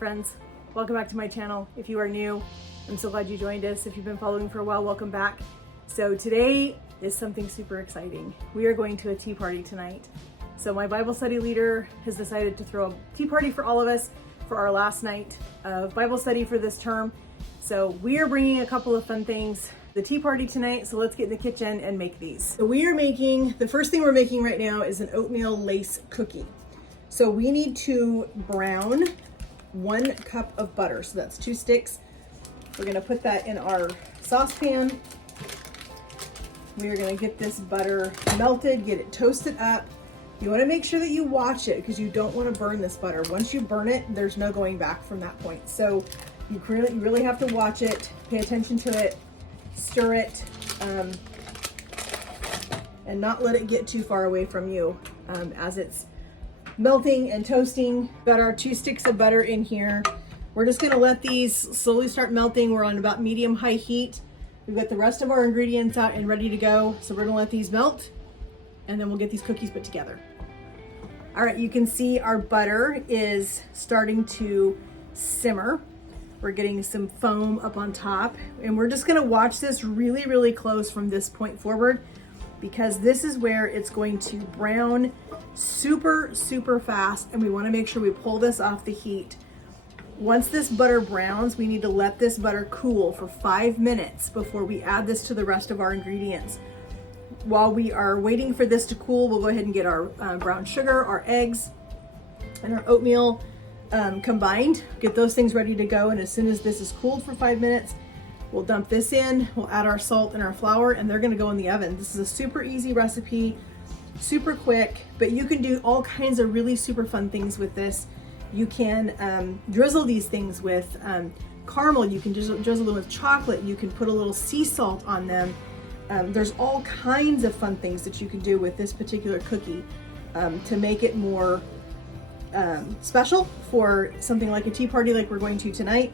friends, welcome back to my channel. If you are new, I'm so glad you joined us. If you've been following for a while, welcome back. So today is something super exciting. We are going to a tea party tonight. So my Bible study leader has decided to throw a tea party for all of us for our last night of Bible study for this term. So we are bringing a couple of fun things to the tea party tonight. So let's get in the kitchen and make these. So we are making, the first thing we're making right now is an oatmeal lace cookie. So we need to brown 1 cup of butter. So that's 2 sticks. We're gonna put that in our saucepan. We are gonna get this butter melted, get it toasted up. You wanna make sure that you watch it because you don't wanna burn this butter. Once you burn it, there's no going back from that point. So you really have to watch it, pay attention to it, stir it, and not let it get too far away from you as it's melting and toasting. Got our 2 sticks of butter in here. We're just gonna let these slowly start melting. We're on about medium-high heat. We've got the rest of our ingredients out and ready to go. So we're gonna let these melt and then we'll get these cookies put together. All right, you can see our butter is starting to simmer. We're getting some foam up on top and we're just gonna watch this really, really close from this point forward because this is where it's going to brown super, super fast, and we wanna make sure we pull this off the heat. Once this butter browns, we need to let this butter cool for 5 minutes before we add this to the rest of our ingredients. While we are waiting for this to cool, we'll go ahead and get our brown sugar, our eggs, and our oatmeal combined. Get those things ready to go, and as soon as this is cooled for 5 minutes, we'll dump this in, we'll add our salt and our flour, and they're gonna go in the oven. This is a super easy recipe, super quick, but you can do all kinds of really super fun things with this. You can drizzle these things with caramel, you can drizzle them with chocolate, you can put a little sea salt on them. There's all kinds of fun things that you can do with this particular cookie to make it more special for something like a tea party like we're going to tonight.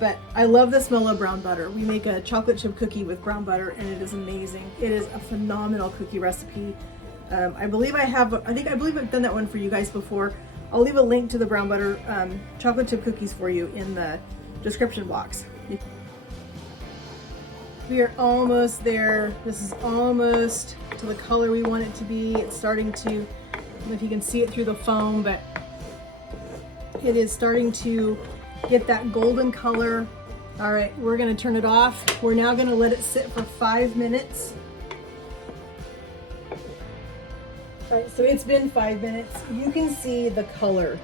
But I love the smell of brown butter. We make a chocolate chip cookie with brown butter and it is amazing. It is a phenomenal cookie recipe. I believe I've done that one for you guys before. I'll leave a link to the brown butter chocolate chip cookies for you in the description box. We are almost there. This is almost to the color we want it to be. It's starting to, I don't know if you can see it through the foam, but it is starting to get that golden color. All right, we're gonna turn it off. We're now gonna let it sit for 5 minutes. All right, so it's been 5 minutes. You can see the color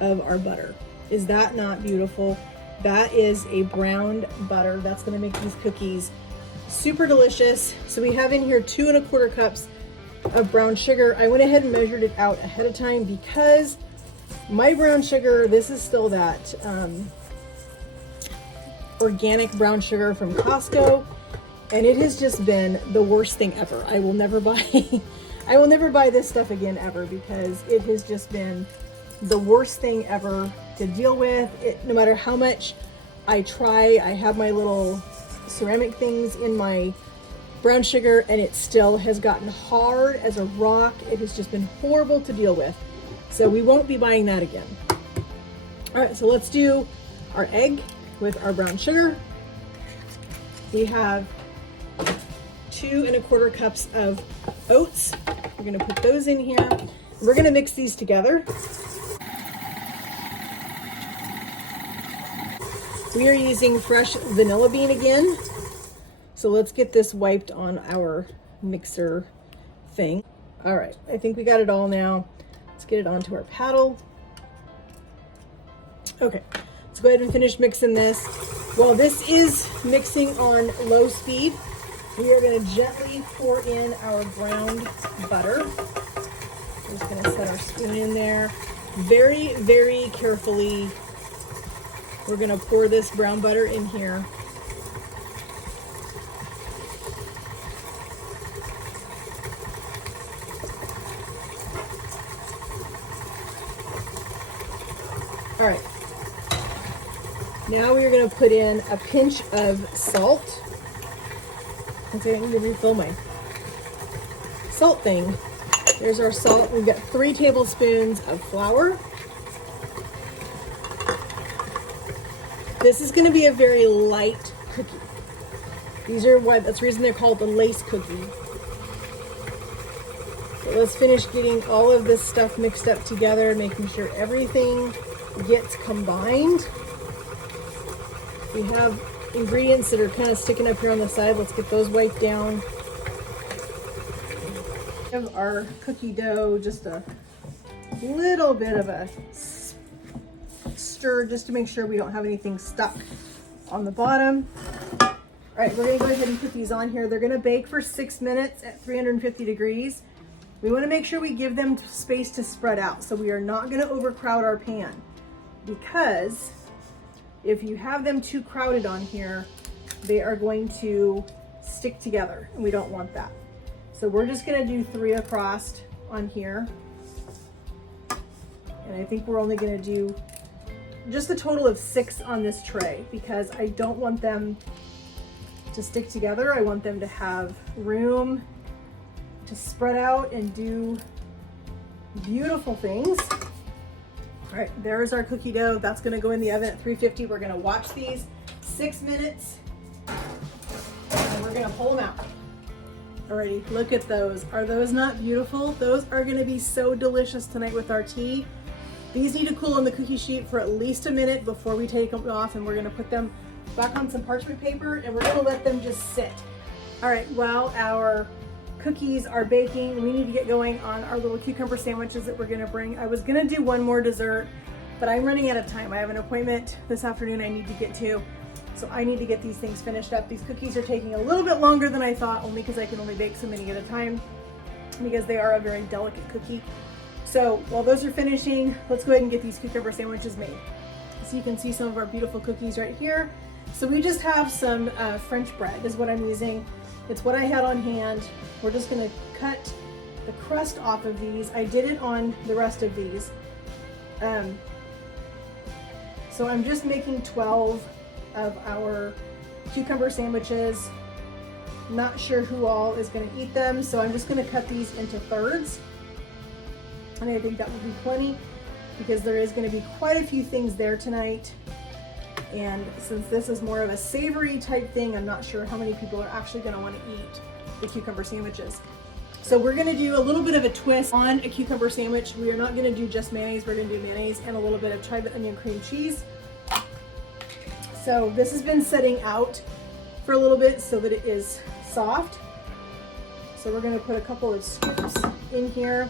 of our butter. Is that not beautiful? That is a browned butter. That's gonna make these cookies super delicious. So we have in here 2 1/4 cups of brown sugar. I went ahead and measured it out ahead of time because my brown sugar, this is still that organic brown sugar from Costco, and it has just been the worst thing ever. I will never buy I will never buy this stuff again ever because it has just been the worst thing ever to deal with. No matter how much I try, I have my little ceramic things in my brown sugar and it still has gotten hard as a rock. It has just been horrible to deal with. So we won't be buying that again. All right, so let's do our egg with our brown sugar. We have 2 1/4 cups of oats. We're gonna put those in here. We're gonna mix these together. We are using fresh vanilla bean again. So let's get this wiped on our mixer thing. All right, I think we got it all now. Let's get it onto our paddle. Okay, let's go ahead and finish mixing this. While this is mixing on low speed, we are gonna gently pour in our browned butter. We're just gonna set our spoon in there. Very, very carefully, we're gonna pour this brown butter in here. All right, now we are gonna put in a pinch of salt. Okay, I need to refill my salt thing. There's our salt. We've got 3 tablespoons of flour. This is going to be a very light cookie. These are why, that's the reason they're called the lace cookie. So let's finish getting all of this stuff mixed up together, making sure everything gets combined. We have ingredients that are kind of sticking up here on the side. Let's get those wiped down. Give our cookie dough just a little bit of a stir just to make sure we don't have anything stuck on the bottom. All right, we're gonna go ahead and put these on here. They're gonna bake for 6 minutes at 350 degrees. We wanna make sure we give them space to spread out. So we are not gonna overcrowd our pan, because if you have them too crowded on here, they are going to stick together, and we don't want that. So we're just gonna do 3 across on here. And I think we're only gonna do just a total of 6 on this tray, because I don't want them to stick together. I want them to have room to spread out and do beautiful things. All right, there's our cookie dough. That's gonna go in the oven at 350. We're gonna watch these 6 minutes, and we're gonna pull them out. Alrighty, look at those. Are those not beautiful? Those are gonna be so delicious tonight with our tea. These need to cool on the cookie sheet for at least a minute before we take them off, and we're gonna put them back on some parchment paper, and we're gonna let them just sit. All right, while our cookies are baking, we need to get going on our little cucumber sandwiches that we're gonna bring. I was gonna do one more dessert, but I'm running out of time. I have an appointment this afternoon I need to get to, so I need to get these things finished up. These cookies are taking a little bit longer than I thought, only because I can only bake so many at a time, because they are a very delicate cookie. So while those are finishing, let's go ahead and get these cucumber sandwiches made. So you can see some of our beautiful cookies right here. So we just have some French bread is what I'm using. It's what I had on hand. We're just gonna cut the crust off of these. I did it on the rest of these. So I'm just making 12 of our cucumber sandwiches. Not sure who all is gonna eat them, so I'm just gonna cut these into thirds. And I think that will be plenty, because there is gonna be quite a few things there tonight. And since this is more of a savory type thing, I'm not sure how many people are actually gonna wanna eat the cucumber sandwiches. So we're gonna do a little bit of a twist on a cucumber sandwich. We are not gonna do just mayonnaise, we're gonna do mayonnaise and a little bit of tri-bit onion cream cheese. So this has been setting out for a little bit so that it is soft. So we're gonna put a couple of scoops in here.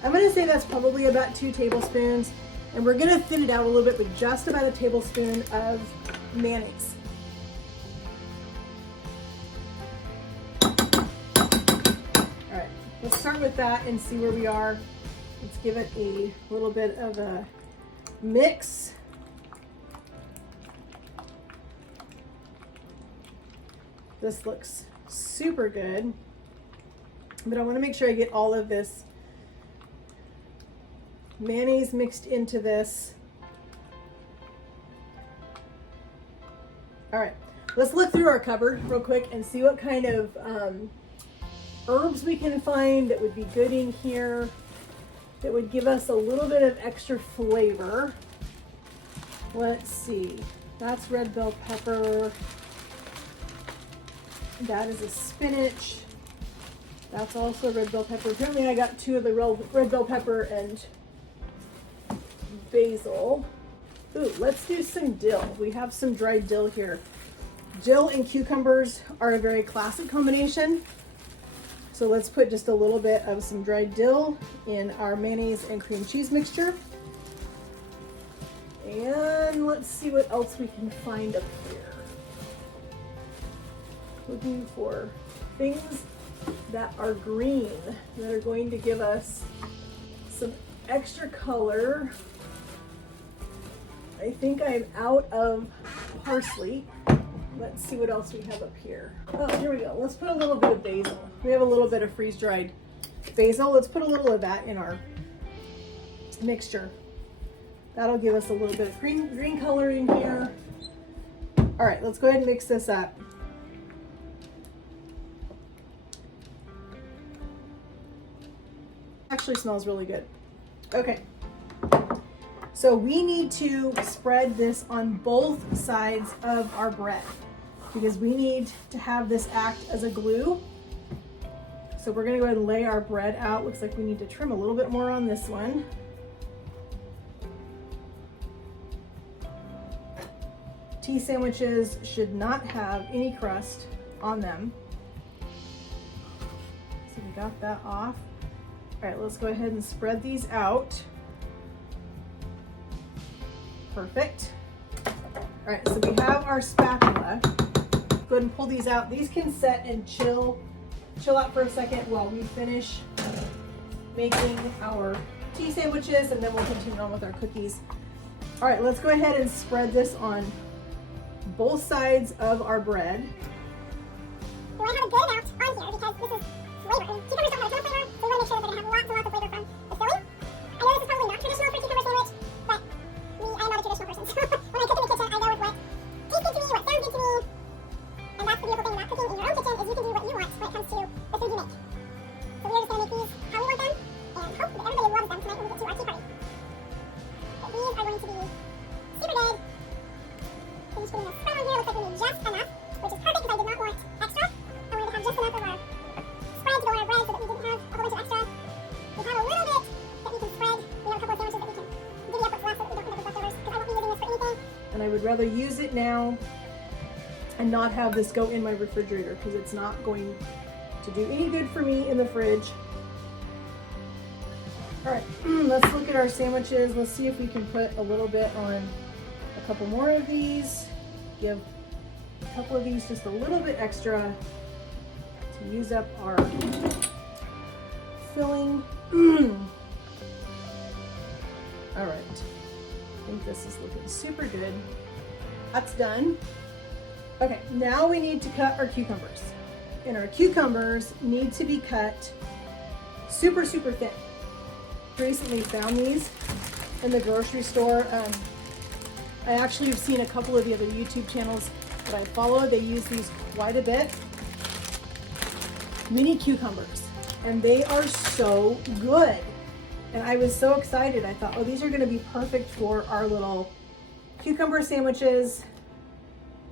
I'm gonna say that's probably about 2 tablespoons, and we're gonna thin it out a little bit with just about a tablespoon of mayonnaise. All right, let's start with that and see where we are. Let's give it a little bit of a mix. This looks super good, but I wanna make sure I get all of this mayonnaise mixed into this. All right, let's look through our cupboard real quick and see what kind of herbs we can find that would be good in here, that would give us a little bit of extra flavor. Let's see, that's red bell pepper. That is a spinach. That's also red bell pepper. Apparently I got 2 of the red bell pepper and basil. Ooh, let's do some dill. We have some dried dill here. Dill and cucumbers are a very classic combination. So let's put just a little bit of some dried dill in our mayonnaise and cream cheese mixture. And let's see what else we can find up here. Looking for things that are green, that are going to give us some extra color. I think I'm out of parsley. Let's see what else we have up here. Oh, here we go. Let's put a little bit of basil. We have a little bit of freeze-dried basil. Let's put a little of that in our mixture. That'll give us a little bit of green color in here. All right, let's go ahead and mix this up. Actually smells really good. Okay. So we need to spread this on both sides of our bread because we need to have this act as a glue. So we're gonna go ahead and lay our bread out. Looks like we need to trim a little bit more on this one. Tea sandwiches should not have any crust on them. So we got that off. All right, let's go ahead and spread these out. Perfect. All right, so we have our spatula. Go ahead and pull these out. These can set and chill out for a second while we finish making our tea sandwiches, and then we'll continue on with our cookies. All right, let's go ahead and spread this on both sides of our bread. We want to have a good amount on here because this is flavor. And cucumbers don't have a ton of flavor, so we want to make sure that they're going to have lots and lots of flavor from the filling. I know this is probably not traditional for a cucumber sandwich, but I am not a traditional person, so when I cook in the kitchen, I go with what tastes good to me, what sounds good to me. And that's the beautiful thing about cooking in your own kitchen is you can do what you want when it comes to the food you make. So we are just going to make these how we want them and hope that everybody loves them tonight when we get to our tea party. But these are going to be super good. So just putting the spread on here, looks like we need just enough, which is perfect because I did not want extra. I wanted to have just enough of our spread to go on our bread so that we didn't have a whole bunch of extra. We have a little bit that we can spread. We have a couple of sandwiches that we can divvy up what's left so that we don't end up with leftovers because I won't be using this for anything. And I would rather use it now and not have this go in my refrigerator because it's not going to do any good for me in the fridge. All right, let's look at our sandwiches. Let's see if we can put a little bit on a couple more of these. Give a couple of these just a little bit extra to use up our filling. All right, I think this is looking super good. That's done. Okay, now we need to cut our cucumbers. And our cucumbers need to be cut super, super thin. Recently found these in the grocery store. I actually have seen a couple of the other YouTube channels that I follow. They use these quite a bit. Mini cucumbers, and they are so good. And I was so excited. I thought, oh, these are gonna be perfect for our little cucumber sandwiches.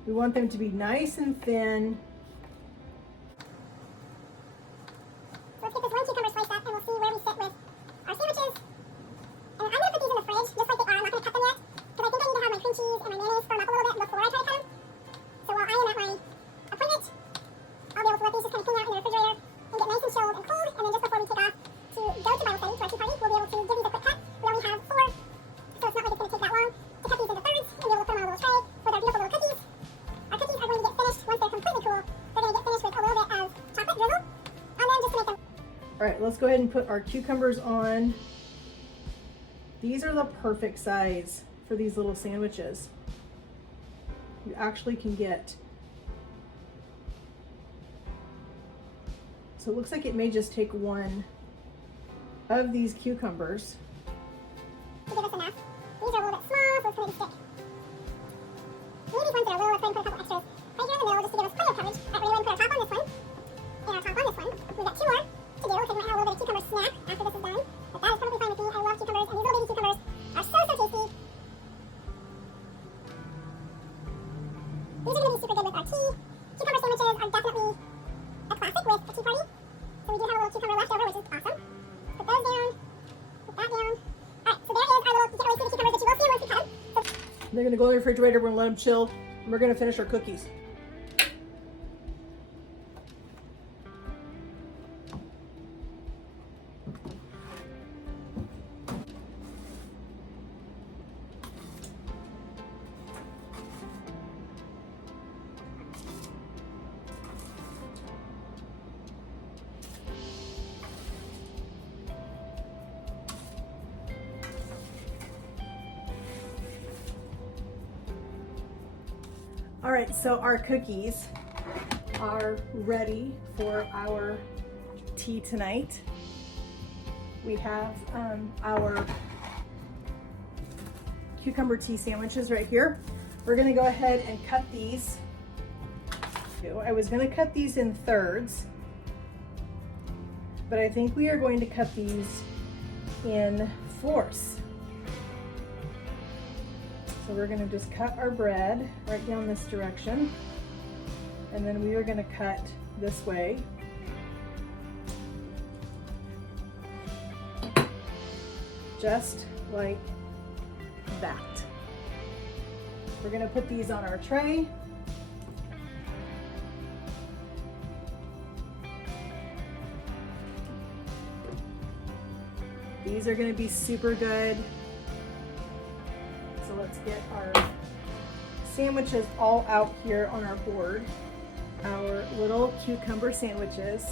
We want them to be nice and thin. Let's get this one cucumber sliced up and we'll see where we sit with our sandwiches. And I'm going to put these in the fridge just like they are. I'm not going to cut them yet because I think I need to have my cream cheese and my mayonnaise firm up a little bit before I try to cut them. So while I am at my appointment, I'll be able to let these just kind of hang out in the refrigerator and get nice and chilled and cold. And then just before we take off to go to Bible study, to our tea party, we'll be able to give these a quick cut. We only have 4, so it's not like it's going to take that long to cut these into thirds and be able to put them on a little tray with our beautiful little cookies. Our cookies are going to get finished once they're completely cool. They're going to get finished with a little bit of chocolate drizzle on them just to make them. All right, let's go ahead and put our cucumbers on. These are the perfect size for these little sandwiches. You actually can get, so it looks like it may just take one of these cucumbers. To give us enough. These are a little bit small, so it's going to stick. We need these ones that are little. Let's go ahead and put a couple extras right here in the middle just to give us plenty of coverage. All right, we're going to put our top on this one and our top on this one. We've got 2 more to do because we might have a little bit of cucumber snack after this is done. But that is perfectly fine with me. I love cucumbers, and these little baby cucumbers are so, so tasty. These are going to be super good with our tea. Cucumber sandwiches are definitely a classic with a tea party. So we do have a little cucumber left over, which is awesome. Put those down. Put that down. Alright, so there is our little, you can't really see the cucumbers, but you will see them once we cut them. So They're gonna go in the refrigerator, we're gonna let them chill, and we're gonna finish our cookies. All right, so our cookies are ready for our tea tonight. We have our cucumber tea sandwiches right here. We're gonna go ahead and cut these. I was gonna cut these in thirds, but I think we are going to cut these in fourths. So we're gonna just cut our bread right down this direction. And then we are gonna cut this way. Just like that. We're gonna put these on our tray. These are gonna be super good. So let's get our sandwiches all out here on our board. Our little cucumber sandwiches.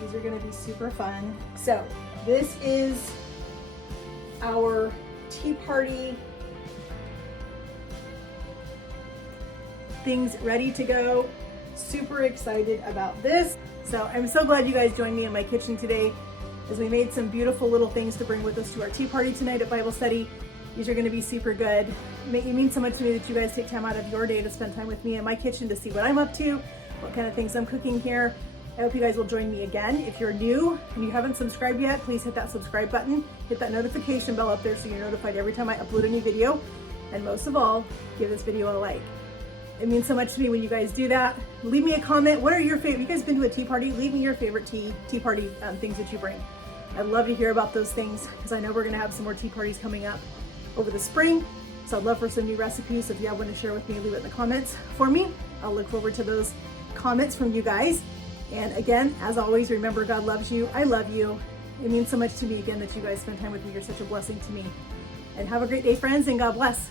These are gonna be super fun. So this is our tea party things ready to go. Super excited about this. So I'm so glad you guys joined me in my kitchen today as we made some beautiful little things to bring with us to our tea party tonight at Bible study. These are gonna be super good. It means so much to me that you guys take time out of your day to spend time with me in my kitchen to see what I'm up to, what kind of things I'm cooking here. I hope you guys will join me again. If you're new and you haven't subscribed yet, please hit that subscribe button, hit that notification bell up there so you're notified every time I upload a new video. And most of all, give this video a like. It means so much to me when you guys do that. Leave me a comment. What are your favorite? You guys been to a tea party? Leave me your favorite tea party things that you bring. I'd love to hear about those things because I know we're gonna have some more tea parties coming up over the spring. So I'd love for some new recipes. So if you have one to share with me, leave it in the comments for me. I'll look forward to those comments from you guys. And again, as always, remember God loves you. I love you. It means so much to me again that you guys spend time with me. You're such a blessing to me. And have a great day, friends, and God bless.